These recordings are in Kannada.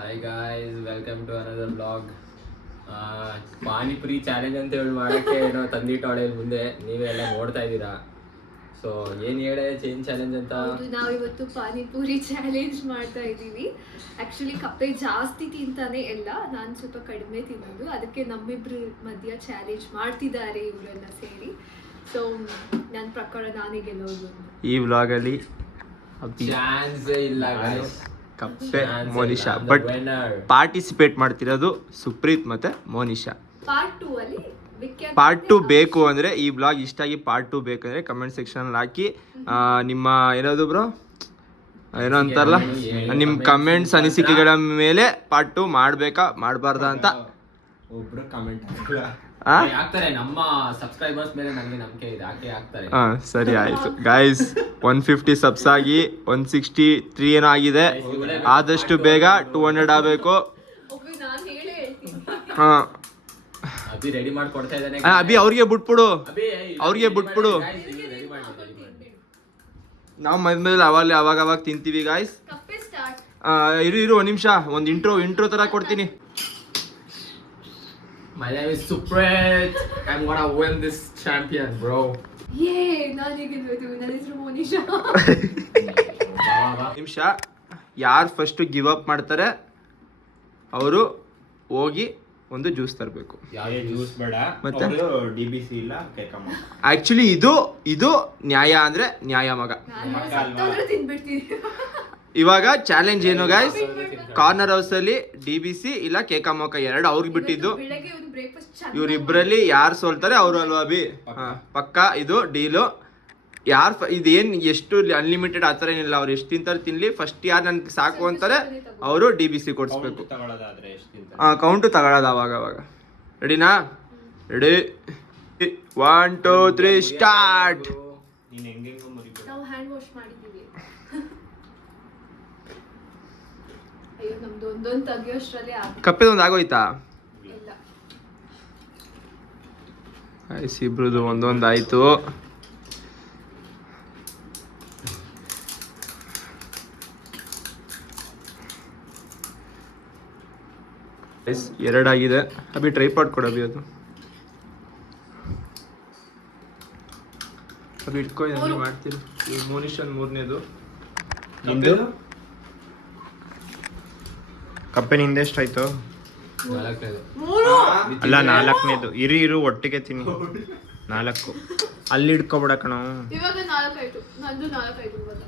Hi guys, welcome to another blog. Panipuri challenge ಅಂತ ಹೇಳಿ ಮಾಡೋಕ್ಕೆ ಏನೋ ತಂದಿಟ್ಟವಳೆ ಮುಂದೆ ನೀವೆಲ್ಲ ನೋಡ್ತಾ ಇದ್ದೀರಾ. ಸೊ ಏನು ಹೇಳೆ ಚೇಂಜ್ ಚಾಲೆಂಜ್ ಅಂತ? ನಾವಿವತ್ತು ಪಾನಿಪುರಿ ಚಾಲೆಂಜ್ ಮಾಡ್ತಾ ಇದ್ದೀವಿ. ಆ್ಯಕ್ಚುಲಿ ಕಪ್ಪೆ ಜಾಸ್ತಿ ತಿಂತಾನೆ ಎಲ್ಲ, ನಾನು ಸ್ವಲ್ಪ ಕಡಿಮೆ ತಿನ್ನೋದು, ಅದಕ್ಕೆ ನಮ್ಮಿಬ್ರು ಮಧ್ಯ ಚಾಲೆಂಜ್ ಮಾಡ್ತಿದ್ದಾರೆ ಇವರೆಲ್ಲ ಸೇರಿ. ಸೊ ನನ್ನ ಪ್ರಕಾರ ನಾನೇ ಗೆಲ್ಲೋದು ಈ ವ್ಲಾಗಲ್ಲಿ. ಚಾನ್ಸೇ ಇಲ್ಲ guys. ಕಪ್ಪೆ ಮೋನಿಶಾ, ಬಟ್ ಪಾರ್ಟಿಸಿಪೇಟ್ ಮಾಡ್ತಿರೋದು ಸುಪ್ರೀತ್ ಮತ್ತೆ ಮೋನಿಶಾ. ಪಾರ್ಟ್ 2 ಬೇಕು ಅಂದರೆ, ಈ ಬ್ಲಾಗ್ ಇಷ್ಟ ಆಗಿ ಪಾರ್ಟ್ 2 ಬೇಕಂದ್ರೆ ಕಮೆಂಟ್ ಸೆಕ್ಷನ್ ಹಾಕಿ. ನಿಮ್ಮ ಏನಾದ್ರು ಬ್ರೋ ಏನೋ ಅಂತಾರಲ್ಲ, ನಿಮ್ಮ ಕಮೆಂಟ್ಸ್ ಅನಿಸಿಕೆಗಳ ಮೇಲೆ ಪಾರ್ಟ್ 2 ಮಾಡಬೇಕಾ ಮಾಡಬಾರ್ದಾ ಅಂತ ಒಬ್ರು ಕಮೆಂಟ್ ಹಾಕ್ತಾರೆ. ನಮ್ಮ ಸಬ್ಸ್ಕ್ರೈಬರ್ಸ್ ಮೇಲೆ ನನಗೆ ನಂಬಿಕೆ ಇದೆ, ಹಾಕ್ತಾರೆ. ಸರಿ ಆಯ್ತು ಗಾಯ್ಸ್. 150 ಸಬ್ಸ್ ಆಗಿ 163 ಏನೋ ಆಗಿದೆ. ಆದಷ್ಟು ಬೇಗ 200 ಆಗಬೇಕು. ಅಭಿ ರೆಡಿ ಮಾಡಿ ಕೊಡ್ತಾ ಇದ್ದಾನೆ. ಅಭಿ ಅವ್ರಿಗೆ ಬಿಟ್ಬಿಡು, ನಾವು ಮದ್ಮೇಲೆ ಅವಾಗ ತಿಂತೀವಿ ಗಾಯ್ಸ್. ಇರು ಒಂದ್ ನಿಮಿಷ, ಒಂದು ಇಂಟ್ರೋ ತರ ಕೊಡ್ತೀನಿ. My name is Supret. I'm gonna win this champion, bro. ನಾನೇ ಗೆಲ್ಲೋದು. ನನ್ನ ಹೆಸರು ಮೋನಿಶಾ. ನಿಮಿಷ, ಯಾರು ಫಸ್ಟ್ ಗಿವ್ ಅಪ್ ಮಾಡ್ತಾರೆ ಅವರು ಹೋಗಿ ಒಂದು ಜ್ಯೂಸ್ ತರಬೇಕು. ಯಾವುದೇ ಜ್ಯೂಸ್ ಬೇಡ, ಮತ್ತೆ DBC ಇಲ್ಲ ಕೇಕಮ್ಮ. ಆಕ್ಚುಲಿ ಇದು ನ್ಯಾಯ ಅಂದ್ರೆ ನ್ಯಾಯ ಮಗ. ತಿನ್ಬಿಡ್ತೀನಿ. ಇವಾಗ ಚಾಲೆಂಜ್ ಏನು ಗಾಯ್ಸ್? ಕಾರ್ನರ್ ಹೌಸ್ ಅಲ್ಲಿ DBC ಇಲ್ಲ ಕೇಕಮ್ಮಕ್ಕ ಎರಡು ಅವ್ರಿಗೆ ಬಿಟ್ಟಿದ್ದು. ಇವ್ರಿಬ್ರಲ್ಲಿ ಯಾರು ಸೋಲ್ತಾರೆ ಅವರು ಅಲ್ವಾ ಅಭಿ? ಪಕ್ಕ ಇದು ಡೀಲು. ಯಾರು ಇದೇನು ಎಷ್ಟು ಅನ್ಲಿಮಿಟೆಡ್ ಆ ಥರ ಏನಿಲ್ಲ, ಅವ್ರು ಎಷ್ಟು ತಿಂತಾರೆ ತಿನ್ಲಿ. ಫಸ್ಟ್ ಯಾರು ನನ್ಗೆ ಸಾಕು ಅಂತಾರೆ ಅವರು DBC ಕೊಡಿಸ್ಬೇಕು. ಕೌಂಟು ತಗೊಳ್ಳೋದು ಅವಾಗ. ರೆಡಿನಾ? Ready, 1 2 3 start. ನಾವು ಹ್ಯಾಂಡ್ ವಾಶ್ ಮಾಡಿದ್ದೀವಿ. ಅಯ್ಯೋ ನಮ್ದು ಒಂದೊಂದು ತೆಗಿಯೋಷ್ಟರಲ್ಲಿ ಕಪ್ಪೆದೊಂದು ಆಗೋಯ್ತಾ? ಇಲ್ಲ, ಇಬ್ರದ್ದು ಒಂದೊಂದು ಆಯ್ತು. ಎರಡಾಗಿದೆ. ಅಭಿ ಟ್ರೈಪಾಡ್ ಕೊಡು ಅಭಿ, ಅದು ಅಭಿ ಇಟ್ಕೊ, ಮಾಡ್ತೀರಿ. ಮೋನಿಶನ್ ಮೂರನೇದು. ನಿಂದು ಕಪ್ಪೆ ನಿಂದ ಎಷ್ಟಾಯ್ತು? ಅಲ್ಲ, 4ನೇದು. ಇರು ಒಟ್ಟಿಗೆ ತಿನ್ನಿ. 4 ಅಲ್ಲಿ ಇಟ್ಕೊಬಿಡ ಕಣ. ಇವಾಗ 4 ಆಯ್ತು. ನಂದು 4 ಆಯ್ತು ಇವಾಗ.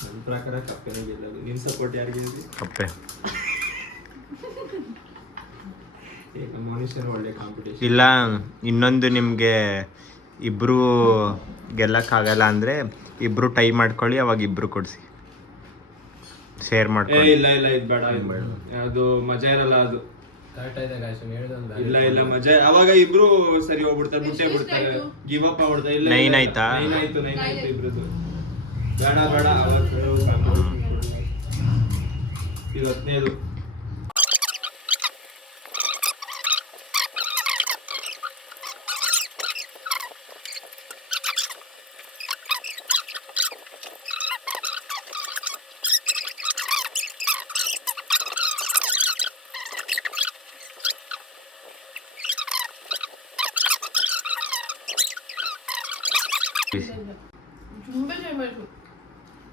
ನನ್ನ ಪ್ರಕಾರ ಕಪ್ಪೆನೇ ಗೆಲ್ಲೋದು. ನಿನ್ನ ಸಪೋರ್ಟ್ ಯಾರಿಗೆ? ಕಪ್ಪೆ. ಮನುಷ್ಯನ ಒಳ್ಳೆ ಕಾಂಪಿಟೇಷನ್ ಇಲ್ಲ, ಇನ್ನೊಂದು ನಿಮಗೆ ಇಬ್ರು ಗೆಲ್ಲಕ್ಕಾಗಲ್ಲ ಅಂದ್ರೆ ಇಬ್ರು ಟೈ ಮಾಡ್ಕೊಳ್ಳಿ, ಅವಾಗ ಇಬ್ರು ಕೊಡ್ಸಿ, ಶೇರ್ ಮಾಡ್ಕೊಳ್ಳಿ. ಇಲ್ಲ ಇದು ಬೇಡ, ಅದು ಮಜಾ ಇರಲ್ಲ. ಅದು ಕರೆಕ್ಟ್ ಇದೆ ಗಾಯ್ಸ್, ಹೇಳಿದೊಂದು ಇಲ್ಲ ಮಜಾ. ಅವಾಗ ಇಬ್ರು ಸರಿ ಹೋಗ್ಬಿಡ್ತಾರೆ, ಮುಟ್ಟೆ ಬಿಡ್ತಾರೆ, ಗಿವ್ ಅಪ್ ಆಗ್ಬಿಡ್ತಾರೆ. ಇಲ್ಲ 9 ಆಯ್ತಾ? 9 ಆಯ್ತು ಇಬ್ರದ್ದು. ಬೇಡ ಇದು 10ನೇದು.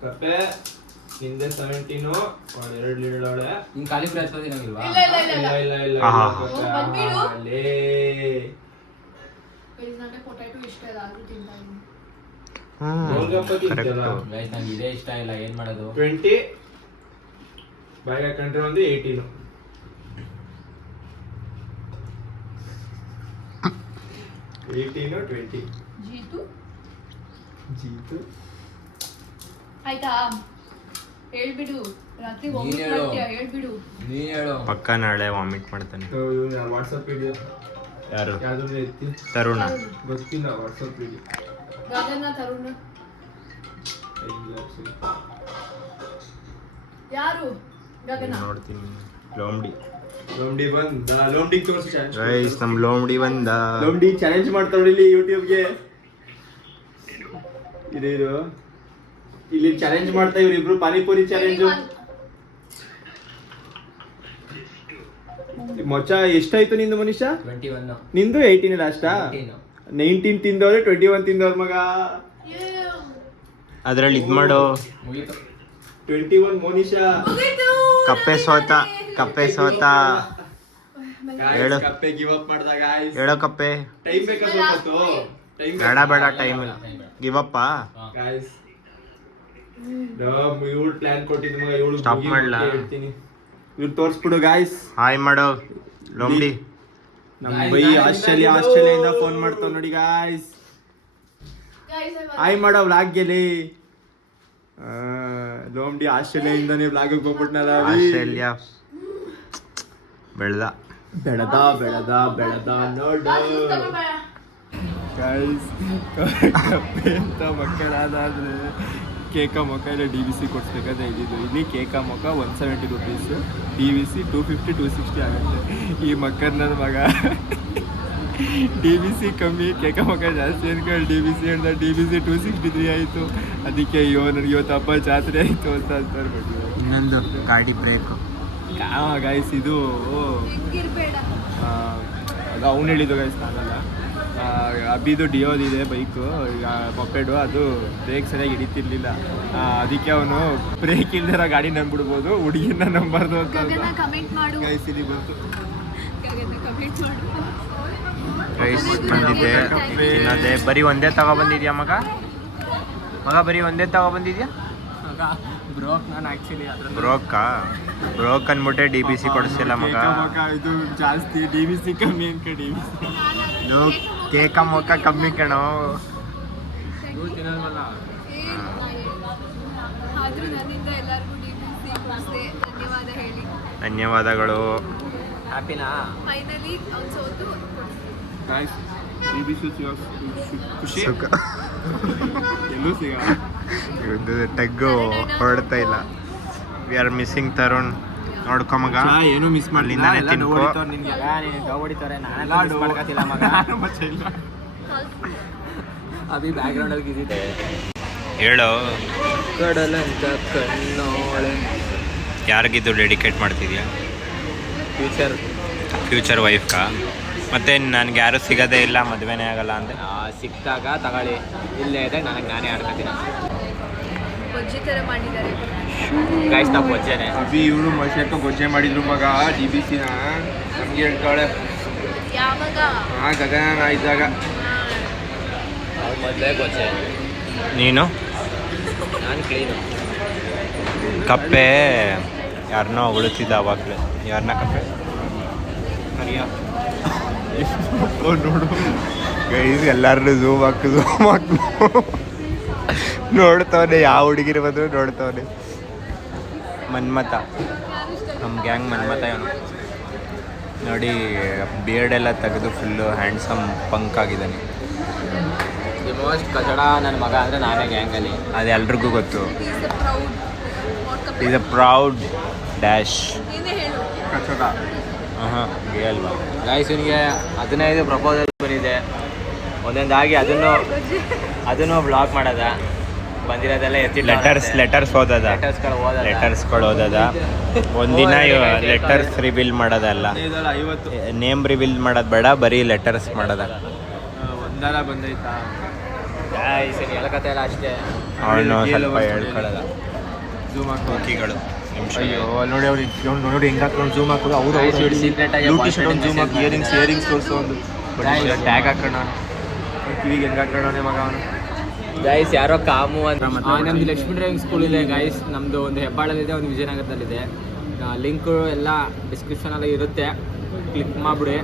ಕಪ್ಪೆ ನಿಂದೆ 17, 2 ಲೀಡೋಳೆ. ನಿನ್ ಖಾಲಿ ಫ್ರೈ ಹಚ್ಕೋದಿರಂಗಿಲ್ವಾ? ಇಲ್ಲ ಪೊಟ್ಯಾಟೊ ಇಷ್ಟ ಇಲ್ಲ, ಆದ್ರೂ ತಿಂತಾಯಿದ್ದೀನಿ. ಗೈಸ್ ನಂಗೆ ಇದೇ ಇಷ್ಟ ಇಲ್ಲ, ಏನ್ ಮಾಡೋದು? 20 ಬಾಯಿಗೆ ಹಾಕೊಂಡ್ರೆ ಒಂದು 18. 20 ಜೀತು ಆಯ್ತಾ? ಹೇಳ್ಬಿಡು. ರಾತ್ರಿ ನೀನ್ ವಾಮಿಟ್ ಹೇಳು. ಮಾಡ್ತೀಯಾ ಹೇಳ್ಬಿಡು. ನೀನ್ ಹೇಳು. ಪಕ್ಕ ನಾಳೆ ವಾಮಿಟ್ ಮಾಡ್ತಾನೆ. ವಾಟ್ಸಪ್ ವಿಡಿಯೋ ಯಾರು? ಯಾವ್ದಾದ್ರು ಎತ್ತಿ ತರುಣ. ಗೊತ್ತಿಲ್ಲ ವಾಟ್ಸಪ್ ವಿಡಿಯೋ. ಗಗನ ತರುಣ ಯಾರು? ಗಗನ. ನೋಡ್ತೀನಿ. ಲೋಮ್ಡಿ. ಲೋಮ್ಡಿ ಬಂದ. ಲೋಮ್ಡಿ ತೋರಿಸಿ ಚಾಲೆಂಜ್. ಗೈಸ್ ನಮ್ ಲೋಮ್ಡಿ ಬಂದ. ಲೋಮ್ಡಿ ಚಾಲೆಂಜ್ ಮಾಡ್ತಾವ್ರಿ ಇಲ್ಲಿ ಯೂಟ್ಯೂಬ್ಗೆ. ಇದು ಇಲ್ಲಿ ಚಾಲೆಂಜ್ ಮಾಡ್ತಾ ಇವ್ರಿಬ್ರು ಪಾನಿಪುರಿ ಚಾಲೆಂಜ್. ಮೊಚ್ಚ ಎಷ್ಟಾಯ್ತು ನಿಂದು ಮನುಷ್ಯ? 21. ನಿಂದು 18 ಲಾಸ್ಟಾ? 19 ತಿಂದವ್ರೆ 21 ತಿಂದವ್ರ ಮಗ. ಅದ್ರಲ್ಲಿ ಇದ್ ಮಾಡೋ. ಮುಗೀತು. 21 ಮೋನಿಶಾ. ಕಪ್ಪೆ ಸೋತ. ಕಪ್ಪೆ ಸೋತ. ಹೇಳು. ಕಪ್ಪೆ ಗಿವ್ ಅಪ್ ಮಾಡ್ದ ಗಾಯ್ಸ್. ಹೇಳೋ ಕಪ್ಪೆ. ಟೈಮ್ ಬೇಕಾ ಸ್ವಲ್ಪ? ಟೈಮ್ ಬೇಡ ಬೇಡ ಟೈಮ್ ಇಲ್ಲ. ಗಿವ್ ಅಪ್ಪ. ಗಾಯ್ಸ್ ಇವ್ಳು ಪ್ಲಾನ್ ಕೊಟ್ಟಿದ್ದು ಮಗ. ಇವಳು Stop ಮಾಡ್ಲಾ? ಹೇಳ್ತೀನಿ. ಇವ್ರು ತೋರಿಸ್ಬಿಡು ಗಾಯ್ಸ್. ಹಾಯ್ ಮಾಡೋ ಲೋಮ್ಡಿ. ನಮ್ಮ ಬೈ ಆಸ್ಟ್ರೇಲಿಯಾದಿಂದ ಫೋನ್ ಮಾಡ್ತಾವ್ ನೋಡಿ ಗಾಯ್ಸ್. ಹಾಯ್ ಮಾಡೋ ವ್ಲಾಗ್ ಗೆಲಿ. ಲೋಮ್ಡಿ ಆಸ್ಟ್ರೇಲಿಯಾದಿಂದಾನೇ ವ್ಲಾಗ್ ಹೋಗ್ಬಿಟ್ನಲ್ಲ. ಆಸ್ಟ್ರೇಲಿಯಾ ಬೆಳ್ದ ನೋಡು ಗೈಸ್. ಕಪ್ಪೆ ಅಂತ ಮಕ್ಕಳಾದ್ರೆ ಕೇಕ ಮೊಕ್ಕ ಇಲ್ಲ DVC ಕೊಡ್ಸ್ಬೇಕಂತ ಹೇಳಿದ್ದು. ಇಲ್ಲಿ ಕೇಕ ಮೊಕ್ಕ 170 ರುಪೀಸ್, DVC 250 260 ಆಗುತ್ತೆ. ಈ ಮಕ್ಕಳ ನನ್ನ ಮಗ DVC ಕಮ್ಮಿ ಕೇಕ ಮೊಕ್ಕ ಜಾಸ್ತಿ ಅನ್ಕೊಂಡು DVC ಹೇಳ್ದ. DVC 263 ಆಯಿತು. ಅದಕ್ಕೆ ನನಗೆ ಇವತ್ತು ಹಬ್ಬ ಜಾತ್ರೆ ಆಯಿತು ಅಂತ ಅಂತಾರೆ. ಇನ್ನೊಂದು ಗಾಡಿ ಬ್ರೇಕ್. ಗೈಸ್ ಇದು ಹಿಂಗಿರ್ಬೇಡ. ಅದು ಅವ್ನು ಹೇಳಿದ್ದು ಗೈಸ್, ನಾನಲ್ಲ. ಅಭಿದು ಡಿಯೋದಿದೆ ಬೈಕು, ಈಗ ಮೊಪೆಡು. ಅದು ಬ್ರೇಕ್ ಸರಿಯಾಗಿ ಹಿಡಿತಿರ್ಲಿಲ್ಲ. ಅದಕ್ಕೆ ಅವನು ಬ್ರೇಕ್ ಇಲ್ದಿರೋ ಗಾಡಿ ನಂಬಿಡ್ಬೋದು, ಹುಡುಗಿನ ನಂಬಾರ್ದು ಅಂತ ಗಗನ ಕಮೆಂಟ್ ಮಾಡು. ಗೈಸ್ ಇಲ್ಲಿ ಬಂತು. ಗಗನ ಕಮೆಂಟ್ ಮಾಡು. ರೈಸ್ ಬಂದಿದೆ. ತಿನ್ನೋದೆ. ಬರೀ ಒಂದೇ ತಗೊಬಂದಿದ್ಯಾ ಮಗ? ಬರೀ ಒಂದೇ ತಗೊಬಂದಿದ್ಯಾ? ಬ್ರೋಕ್ ನಾನು ಆ್ಯಕ್ಚುಲಿ ಬ್ರೋಕ್ ಅಂದ್ಬಿಟ್ಟೆ DVC ಕೊಡಿಸಿಲ್ಲ ಮಗ. ಇದು ಜಾಸ್ತಿ, DVC ಕಮ್ಮಿ ಅನ್ಕ. DVC ಕೇಕ ಮೊಕ್ಕ ಕಮ್ಮಿ ಕಣೋ. ಆದ್ರೂ ನನ್ನಿಂದ ಎಲ್ಲರಿಗೂ DVC ಕೊಡಿಸ್ದೆ. ಧನ್ಯವಾದ ಹೇಳಿ. ಧನ್ಯವಾದಗಳು. ಹ್ಯಾಪಿನಾ? ಫೈನಲಿ ಅವ್ನು ಸೋತು ಗೈಸ್ DVC ಖುಷಿ ಸುಖ. ಎಲ್ಲೂ ಸಿಗ ಟಗ್ಗು ಹೊರಡ್ತಾ ಇಲ್ಲ. We are missing Tarun. ನೋಡ್ಕೊ ಮಗ. ಏನು ಮಿಸ್ ಅಲ್ಲಿಂದಾನೆ ತಿನ್ಕೋ. ಅಭಿ ಬ್ಯಾಕ್ ಗ್ರೌಂಡ್ ಅಲ್ಲಿ ಇದ್ದಿದೆ. ಹೇಳೋ. ಕಡಲಂತ ಕಣ್ಣೋಳೆ. ಯಾರಿಗಿದು ಡೆಡಿಕೇಟ್ ಮಾಡ್ತಿದ್ಯಾ? ಫ್ಯೂಚರ್ ವೈಫ್ಗಾ? ಮತ್ತೆ ನನಗೆ ಯಾರು ಸಿಗೋದೇ ಇಲ್ಲ, ಮದುವೆನೇ ಆಗಲ್ಲ ಅಂದರೆ? ಸಿಕ್ಕಾಗ ತಗೊಳ್ಳಿ, ಇಲ್ಲೇ ಇದೆ ನನಗೆ ನಾನೇ ಆಡ್ಕೊತೀನಿ. ಬೊಜ್ಜಿ ಥರ ಮಾಡಿದ್ದಾರೆ. ಗಾಯ್ಸ್ ನಾವು ಬೊಜ್ಜೆನೆ. ಅಭಿ ಇವರು ಮನುಷ್ಯಕ್ಕೆ ಗೊಜ್ಜೆ ಮಾಡಿದ್ರು ಮಗ DVCನ. ನಮ್ಗೆ ಹೇಳ್ತಾಳೆ ಯಾವಾಗ? ಗಗನ ಇದ್ದಾಗ. ಅವ್ರು ಮೊದಲೇ ಬೊಜ್ಜೆ, ನೀನು ನಾನು ಕ್ಲೀನು. ಕಪ್ಪೆ ಯಾರನ್ನೋ ಉಳಿತಿದ್ದ ಅವಾಗಲೇ. ಯಾರನ್ನ ಕಪ್ಪೆ? ನೋಡು ಗೈಸ್, ಎಲ್ಲರನ್ನೂ ಝೂಮ್ ಹಾಕು ನೋಡ್ತವನೆ. ಯಾವ ಹುಡುಗಿರು ಬಂದ್ರು ನೋಡ್ತವನೆ. ಮನ್ಮತ, ನಮ್ಮ ಗ್ಯಾಂಗ್ ಮನ್ಮತ ಇವನು. ನೋಡಿ ಬಿಯರ್ಡ್ ಎಲ್ಲ ತೆಗೆದು ಫುಲ್ಲು ಹ್ಯಾಂಡ್ಸಮ್ ಪಂಕ್ ಆಗಿದ್ದಾನೆ. ದಿ ಮೋಸ್ಟ್ ಕಚಡ ನನ್ನ ಮಗ ಅಂದರೆ ನಾನೇ ಗ್ಯಾಂಗಲ್ಲಿ. ಅದು ಎಲ್ರಿಗೂ ಗೊತ್ತು. Is is a proud dash. ನೀನೇ ಹೇಳು. ಕಚಡ. ಹಾಂ ಅಲ್ವಾ ಗಾಯ್ಸ್ ಇವನಿಗೆ 15 ಪ್ರಪೋಸಲ್ ಬಂದಿದೆ. ಒಂದೊಂದಾಗಿ ಅದನ್ನು ಬ್ಲಾಕ್ ಮಾಡೋದ, ಬಂದಿರೋದೆಲ್ಲ ಲೆಟರ್ಸ್ ಓದೋದ. ಲೆಟರ್ಸ್ಗಳು ಓದೋದ. ಒಂದಿನ ಲೆಟರ್ಸ್ ರಿವೀಲ್ ಮಾಡೋದಲ್ಲ, 50 ನೇಮ್ ರಿವೀಲ್ ಮಾಡೋದು ಬೇಡ, ಬರೀ ಲೆಟರ್ಸ್ ಮಾಡೋದ. ಒಂದರ ಬಂದೈತಾ? ಗಾಯ್ಸ್ ಹೇಳಕತ್ತೆ ಎಲ್ಲ ಅಷ್ಟೇ. ಅವನು ಸ್ವಲ್ಪ ಹೇಳ್ಕೊಳ್ಳೋದ. ಝೂಮ್ ಟೋಕಿಗಳು ನಿಮಿಷ. ಅಯ್ಯೋ ನೋಡಿ ಅವ್ರಿಗೆ ನೋಡಿ ಹೆಂಗೆ ಹಾಕೊಂಡು ಝೂಮ್ ಹಾಕೋದು. ಅವರು ಸೀಕ್ರೆಟ್ ಆಗಿ ಝೂಮ್ ಹಾಕಿ ಇಯರಿಂಗ್ಸ್ ತೋರಿಸೋ ಒಂದು ಟ್ಯಾಗ್ ಹಾಕೋಣ. ಕಿವಿಗೆ ಹೆಂಗೆ ಹಾಕೋಣ ಮಗ ಅವನು. ಗಾಯ್ಸ್ ಯಾರೋ ಕಾಮು ಅಂತ. ನಮ್ದು ಲಕ್ಷ್ಮೀ ಡ್ರೈವಿಂಗ್ ಸ್ಕೂಲ್ ಇದೆ ಗಾಯ್ಸ್. ನಮ್ಮದು ಒಂದು ಹೆಬ್ಬಾಳಲ್ಲಿದೆ, ಒಂದು ವಿಜಯನಗರದಲ್ಲಿದೆ. ಲಿಂಕು ಎಲ್ಲ ಡಿಸ್ಕ್ರಿಪ್ಷನಲ್ಲಿ ಇರುತ್ತೆ, ಕ್ಲಿಕ್ ಮಾಡಿಬಿಡಿ.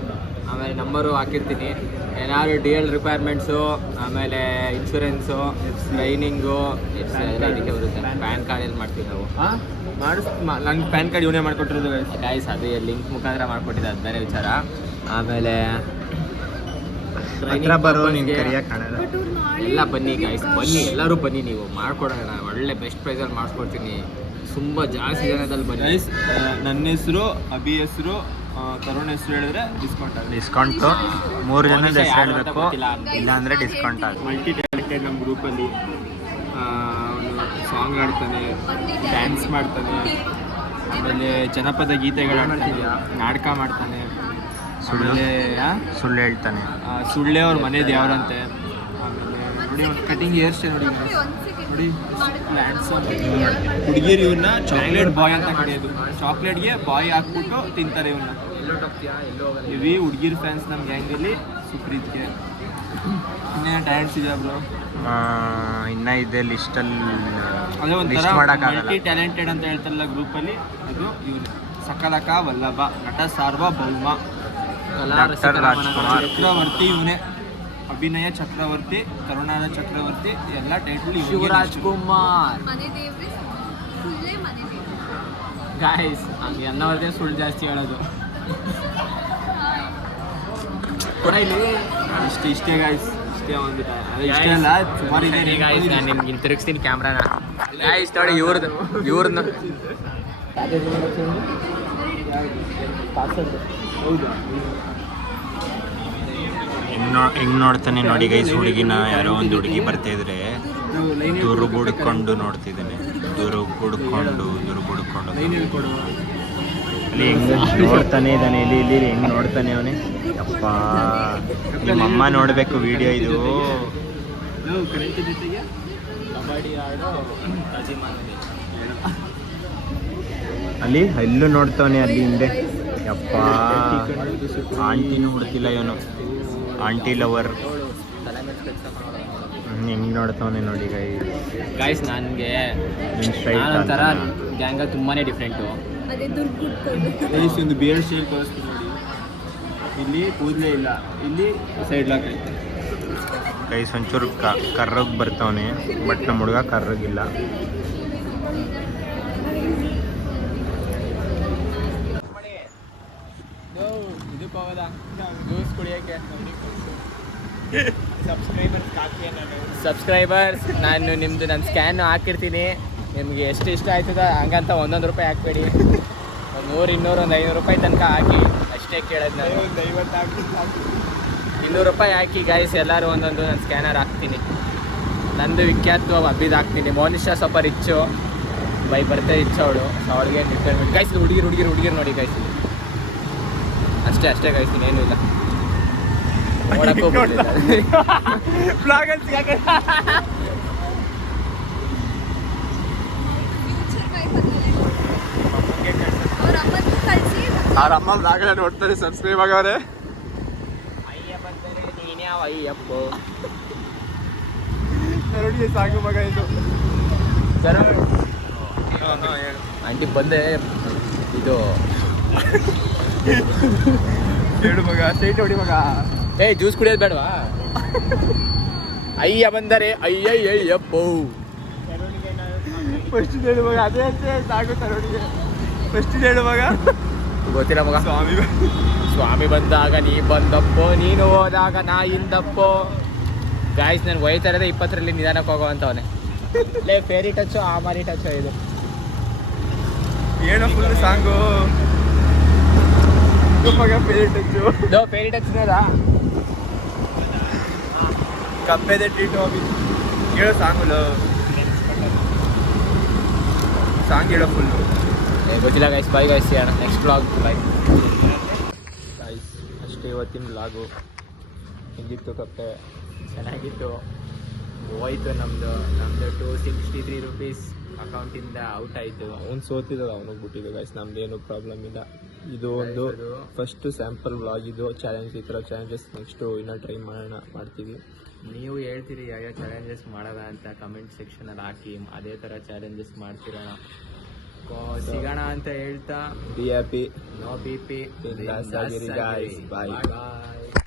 ಆಮೇಲೆ ನಂಬರು ಹಾಕಿರ್ತೀನಿ. ಏನಾದ್ರು DL ರಿಕ್ವೈರ್ಮೆಂಟ್ಸು, ಆಮೇಲೆ ಇನ್ಶೂರೆನ್ಸು, ಟ್ರೈನಿಂಗು ಎಲ್ಲ ಇದಕ್ಕೆ ಬರುತ್ತೆ. ಪ್ಯಾನ್ ಕಾರ್ಡ್ ಎಲ್ಲ ಮಾಡ್ತೀವಿ ನಾವು. ನನ್ನ ಪ್ಯಾನ್ ಕಾರ್ಡ್ ಇವನೇ ಮಾಡ್ಕೊಟ್ಟಿರೋದು ಗೈಸ್. ಅದು ಲಿಂಕ್ ಮುಖಾಂತರ ಮಾಡ್ಕೊಟ್ಟಿದ್ದೆ, ಅದು ಬೇರೆ ವಿಚಾರ. ಆಮೇಲೆ ಹತ್ರ ಬರೋ ನಿಂಗೆ ಕರಿಯಕ್ಕೆ ಕಾಣಲ್ಲ. ಬಟ್ ಅವ್ರು ನಾಳೆ ಎಲ್ಲ ಬನ್ನಿ ಗೈಸ್, ಬನ್ನಿ ಎಲ್ಲರೂ ಬನ್ನಿ, ನೀವು ಮಾಡ್ಕೊಡೋಣ. ಒಳ್ಳೆ ಬೆಸ್ಟ್ ಪ್ರೈಸಲ್ಲಿ ಮಾಡಿಸ್ಕೊಡ್ತೀನಿ. ತುಂಬ ಜಾಸ್ತಿ ಜನದಲ್ಲಿ ಬನ್ನಿ ಗೈಸ್. ನನ್ನ ಹೆಸರು, ಅಭಿ ಹೆಸರು, ತರುಣ್ ಹೆಸರು ಹೇಳಿದ್ರೆ ಡಿಸ್ಕೌಂಟ್ ಆಗುತ್ತೆ. ಡಿಸ್ಕೌಂಟು 3 ಜನದ ಹೆಸರು ಯಾರು ಅಂತ ಹೇಳಬೇಕು, ಗೊತ್ತಿಲ್ಲ. ಇಲ್ಲ ಅಂದರೆ ಡಿಸ್ಕೌಂಟ್ ಆಗುತ್ತೆ. ಮಲ್ಟಿ ಟ್ಯಾಲೆಂಟೆಡ್ ನಮ್ಮ ಗ್ರೂಪಲ್ಲಿ. ಅವನು ಸಾಂಗ್ ಆಡ್ತಾನೆ, ಡ್ಯಾನ್ಸ್ ಮಾಡ್ತಾನೆ, ಆಮೇಲೆ ಜನಪದ ಗೀತೆಗಳು ಆಡ್ತಾನೆ, ನಾಟಕ ಮಾಡ್ತಾನೆ, ಆಮೇಲೆ ಸುಳ್ಳು ಹೇಳ್ತಾನೆ. ಸುಳ್ಳೆ ಅವ್ರ ಮನೆ ದೇವರಂತೆ. ಆಮೇಲೆ ನೋಡಿ ಒಂದು ಕಟಿಂಗ್ ಹೇರ್ ಸ್ಟೈಲ್ ನೋಡಿ guys. ನೋಡಿ ಹುಡುಗಿರು ಇವನ್ನ ಚಾಕ್ಲೇಟ್ ಬಾಯ್ ಅಂತ ಕರೆಯೋದು. ಚಾಕ್ಲೇಟ್ಗೆ ಬಾಯ್ ಹಾಕ್ಬಿಟ್ಟು ತಿಂತಾರೆ ಇವನ್ನ. ಇವಿ ಹುಡುಗಿರ್ ಫ್ಯಾನ್ಸ್ ನಮ್ಮ ಗ್ಯಾಂಗಲ್ಲಿ ಸುಪ್ರೀತ್ಗೆ. ಇನ್ನೇನು ಟ್ಯಾಲೆಂಟ್ಸ್ ಇದೆಯಾ ಬ್ರೋ? ಇನ್ನ ಇದೆ ಲಿಸ್ಟಲ್ಲಿ, ಅದೇ ಒಂಥರ ಲಿಸ್ಟ್ ಮಾಡೋಕ್ಕಾಗಲ್ಲ. ಮಲ್ಟಿ ಟ್ಯಾಲೆಂಟೆಡ್ ಅಂತ ಹೇಳ್ತಾರಲ್ಲ ಗ್ರೂಪಲ್ಲಿ, ಇದು ಇವನು ಸಕಲಕ ವಲ್ಲಭ, ನಟ ಸಾರ್ವಭೌಮ, ಡಾಕ್ಟರ್ ರಾಜ್ಕುಮಾರ್. ಚಕ್ರವರ್ತಿ ಇವನೇ. ಅಭಿನಯ ಚಕ್ರವರ್ತಿ, ಕರುಣಾದ ಚಕ್ರವರ್ತಿ, ಎಲ್ಲ ಟೈಟಲ್ ಶಿವರಾಜ್ ಕುಮಾರ್ ಮನೆ ದೇವ್ರೆ ಸುಳ್ಳೇ ಮನೆ ದೇವ್ರೆ. ಗೈಸ್. ಹಂಗೆ ಅನ್ನೋದೇ ಸುಳ್ಳು ಜಾಸ್ತಿ ಹೇಳೋದು. ಕೂಡ ಇಲ್ಲಿ ಇಷ್ಟೇ ಗಾಯ್ಸ್. ಇಷ್ಟೇ ಒಂದು ಇಷ್ಟೇ ಅಲ್ಲ, ಸುಮಾರು ಇದೆ ಗೈಸ್. ನಾನು ನಿಮ್ಗೆ ಇಲ್ಲಿ ತಿರುಗಿಸ್ತೀನಿ ಕ್ಯಾಮ್ರಾನ. ಗೈಸ್ ನೋಡಿ ಇವ್ರನ್ನ ಹೌದಾ? ಹೆಂಗ್ ನೋಡ್ತಾನೆ ನೋಡಿ ಗೈಸ್. ಹುಡುಗಿನ ಯಾರೋ ಒಂದು ಹುಡುಗಿ ಬರ್ತಾ ಇದ್ರೆ ದುರ್ಬುಡ್ಕೊಂಡು ನೋಡ್ತಿದ್ದಾನೆ. ದುರ್ಬುಡ್ಕೊಂಡು ಲೈನ್ ಹೇಳ್ಕೊಡುವ. ಅಲ್ಲಿ ಹೆಂಗ್ ನೋಡ್ತಾನೆ ಇದ್ದಾನೆ. ಇಲ್ಲಿ ಹೆಂಗ್ ನೋಡ್ತಾನೆ ಅವನೇ. ಅಪ್ಪ, ನಿಮ್ಮಮ್ಮ ನೋಡ್ಬೇಕು ವಿಡಿಯೋ ಇದು. ಕರೆಂಟ್ ಜೊತೆಗೆ ಕಬಡ್ಡಿ ಆಡೋ ಅಜಿಮಾನಲ್ಲಿ. ಅಲ್ಲಿ ಅಲ್ಲೂ ನೋಡ್ತಾನೆ, ಅಲ್ಲಿ ಹಿಂದೆ. ಯಪ್ಪ, ಆಂಟಿನೂ ಹುಡ್ತಿಲ್ಲ ಇವನು. ಆಂಟಿ ಲವರ್ ಹೆಂಗ್ ನೋಡ್ತಾವನೆ ನೋಡಿ ಗೈಸ್. ನನಗೆ ಸ್ಟ್ರೈಟ್ ನಾನೊಂಥರ ಗ್ಯಾಂಗ ತುಂಬಾ ಡಿಫ್ರೆಂಟು. ಅದೇ ದುಡ್ಡು ಕೊಟ್ಕೊಂಡು ಗೈಸ್ ಒಂದು ಬಿಯರ್ಡ್ ಸ್ಟೈಲ್ ತೋರಿಸ್ತೀನಿ ನೋಡಿ. ಇಲ್ಲಿ ಕೂದಲೇ ಇಲ್ಲ, ಇಲ್ಲಿ ಸೈಡ್ ಲಾಕ್ ಐತೆ ಗೈಸ್. ಒಂಚೂರು ಕರ್ರಗ್ ಬರ್ತಾವನೆ, ಬಟ್ ನಮ್ಮ ಹುಡುಗ ಕರ್ರಗಿಲ್ಲ. ಇದಕ್ಕೆ ಹೋಗೋದಾ ಜ್ಯೂಸ್ ಕುಡಿಯೋಕ್ಕೆ? ಸಬ್ಸ್ಕ್ರೈಬರ್ಸ್ ನಾನು ನಿಮ್ಮದು ನನ್ನ ಸ್ಕ್ಯಾನ್ ಹಾಕಿರ್ತೀನಿ. ನಿಮಗೆ ಎಷ್ಟು ಇಷ್ಟ ಆಯ್ತದ ಹಂಗಂತ 1 ರೂಪಾಯಿ ಹಾಕ್ಬೇಡಿ. ಒಂದು 100, 200, ಒಂದು 500 ರೂಪಾಯಿ ತನಕ ಹಾಕಿ ಅಷ್ಟೇ ಕೇಳೋದು ನಾನು. 200 ರೂಪಾಯಿ ಹಾಕಿ ಗೈಸ್. ಎಲ್ಲರೂ ಒಂದೊಂದು ನಾನು ಸ್ಕ್ಯಾನರ್ ಹಾಕ್ತೀನಿ. ನಂದು ವಿಖ್ಯಾತ ಅಭಿದ್ ಹಾಕ್ತೀನಿ. ಮೋನಿಶಾ ಸ್ವಲ್ಪ ರಿಚ್ಚು, ಬೈ ಬರ್ತೆ ರಿಚ್ ಅವಳು. ಅವಳಿಗೆ ಡಿಫ್ರೆಂಟ್ ಗೈಸ್. ಹುಡುಗಿರು ನೋಡಿ ಗೈಸ್. ಅಷ್ಟೇ ಗೈಸ್, ಇನ್ನೇನು ಇಲ್ಲ. ನೋಡಕ್ಕೂ ಬರ್ಲಿಲ್ಲ. ಅವ್ರ ಅಮ್ಮನ ಕಳಿಸಿ ಅವ್ರ ಅಮ್ಮ ಬ್ಲಾಗಲ್ಲಿ ನೋಡ್ತಾರೆ, ಸಬ್ಸ್ಕ್ರೈಬ್ ಆಗವ್ರೆ. ಅಯ್ಯ ಬಂದರೆ ನೀನ್ಯಾವ ಅಯ್ಯಪ್ಪೋ. ನೋಡಿ ಸಾಕು ಮಗ ಇದು. ಆಂಟಿ ಬಂದೆ ಇದು ಹೇಳು ಮಗ, ಸ್ಟ್ರೈಟ್ ಹೊಡಿ ಮಗ. ಜ್ಯೂಸ್ ಕುಡಿಯೋದು ಬೇಡವಾ? ಅಯ್ಯ ಬಂದರೆ ಅಯ್ಯಯ್ಯಪ್ಪೋ. ಫಸ್ಟ್ ಹೇಳು ಮಗ, ಅದೇ ಸಾಕು ತರೋಡಿಗೆ. ಫಸ್ಟ್ ಹೇಳು ಮಗ. ಗೊತ್ತಿಲ್ಲ ಮಗ. ಸ್ವಾಮಿ ಬಂದಾಗ ನೀ ಬಂದಪ್ಪೋ, ನೀನು ಹೋದಾಗ ನಾ ಹಿಂದಪ್ಪೋ. ಗಾಯ್ಸ್ ನಾನು ಒಯ್ತಾ ಇರೋದೇ 20ರಲ್ಲಿ ನಿಧಾನಕ್ಕೆ ಹೋಗೋವಂಥವನೇ. ಫೇರಿ ಟಚ್ಚು ಆ ಮಾರಿ ಟಚ್ಚು ಇದು ಏನೋ ಫುಲ್ ಸಾಂಗು ಮಗ. ಫೇರಿ ಟಚ್ಚು ಫೇರಿ ಟಚ್ನದಾ ಕಪ್ಪೆದೆ ಟ್ರೀಟ್ ಹೋಗಿ ಹೇಳೋ ಸಾಂಗುಲು. ಸಾಂಗ್ ಹೇಳೋ ಫುಲ್ಲು ಗೊತ್ತಿಲ್ಲ ಗೈಸ್. ಬಾಯ್ ಗೈಸ್, ಅಣ್ಣ ನೆಕ್ಸ್ಟ್ ಬ್ಲಾಗ್ ಬಾಯ್ ಗೈಸ್. ಅಷ್ಟೇ ಇವತ್ತಿನ ಬ್ಲಾಗು. ಹಿಂಗಿತ್ತು ಕಪ್ಪೆ, ಚೆನ್ನಾಗಿತ್ತು. ಹೋಯ್ತು ನಮ್ಮದು 263 ರೂಪೀಸ್ ಅಕೌಂಟಿಂದ ಔಟ್ ಆಯಿತು. ಅವ್ನು ಸೋತಿದ್ದ, ಅವನಿಗೆ ಬಿಟ್ಟಿದ್ದು ಗೈಸ್. ನಮ್ದೇನು ಪ್ರಾಬ್ಲಮ್ ಇಲ್ಲ. ಇದು ಒಂದು ಫಸ್ಟ್ ಸ್ಯಾಂಪಲ್ ವ್ಲಾಗ್. ಇದು ಚಾಲೆಂಜ್, ಈ ಥರ ಚಾಲೆಂಜಸ್ ನೆಕ್ಸ್ಟು ಇನ್ನೂ ಟ್ರೈ ಮಾಡ್ತೀವಿ. ನೀವು ಹೇಳ್ತೀರಿ ಯಾವ್ಯಾವ ಚಾಲೆಂಜಸ್ ಮಾಡೋಣ ಅಂತ ಕಮೆಂಟ್ ಸೆಕ್ಷನಲ್ಲಿ ಹಾಕಿ. ಅದೇ ಥರ ಚಾಲೆಂಜಸ್ ಮಾಡ್ತಿರೋಣ, ಸಿಗೋಣ ಅಂತ ಹೇಳ್ತಾ be happy, no B P. ಬಿಂದಾಸ್ ಆಗಿರಿ guys. Bye. ಬಾಯ್.